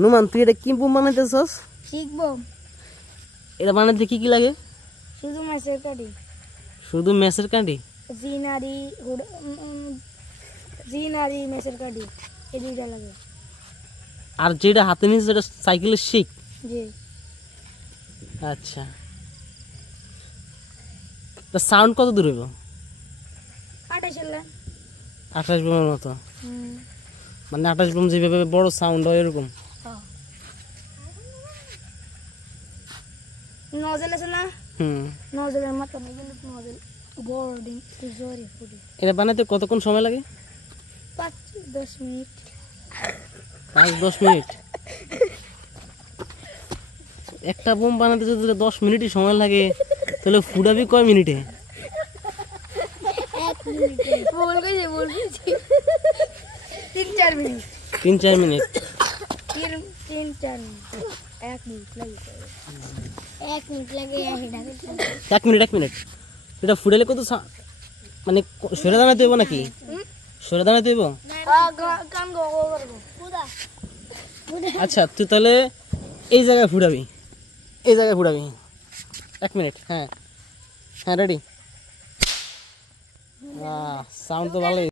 নুমান তুই এটা কি বোম বানাইতেছস? ঠিক বোম। এটা বানাইতে কি কি লাগে? শুধু ম্যাচের কাঠি। শুধু ম্যাচের কাঠি? জিনারি ম্যাচের কাঠি এই দুইটা লাগে। আর যেটা হাতে নিয়েছিস সেটা সাইকেলের শিক? জি। আচ্ছা, তা সাউন্ড কত দূর হইব? 28 বোমের মতো? মানে 28 বোম যেভাবে বড় সাউন্ড হয় এরকম? নজল আছে না? নজলের মতো নজল বড় ডিং জোরে ফুটে। এটা বানাইতে কতক্ষণ সময় লাগে? 5-10 মিনিট। 5-10 মিনিট? একটা বোম বানাতে যদি 10 মিনিটই সময় লাগে তাহলে ফুটাবি কয় মিনিটে? 1 মিনিটে। বল কইছে 3-4 মিনিট। 3-4 মিনিট? 3-4 মিনিট। 1 মিনিট লাগে। 1 মিনিট লাগে। 1 মিনিট? এটা ফুটালে কত মানে সরে দাঁড়াতে হইব নাকি? সরে দাঁড়াতে হইব? আচ্ছা, তুই তাহলে এই জায়গায় ফুটাবি, 1 মিনিট। হ্যাঁ, রেডি। সাউন্ড তো ভালোই।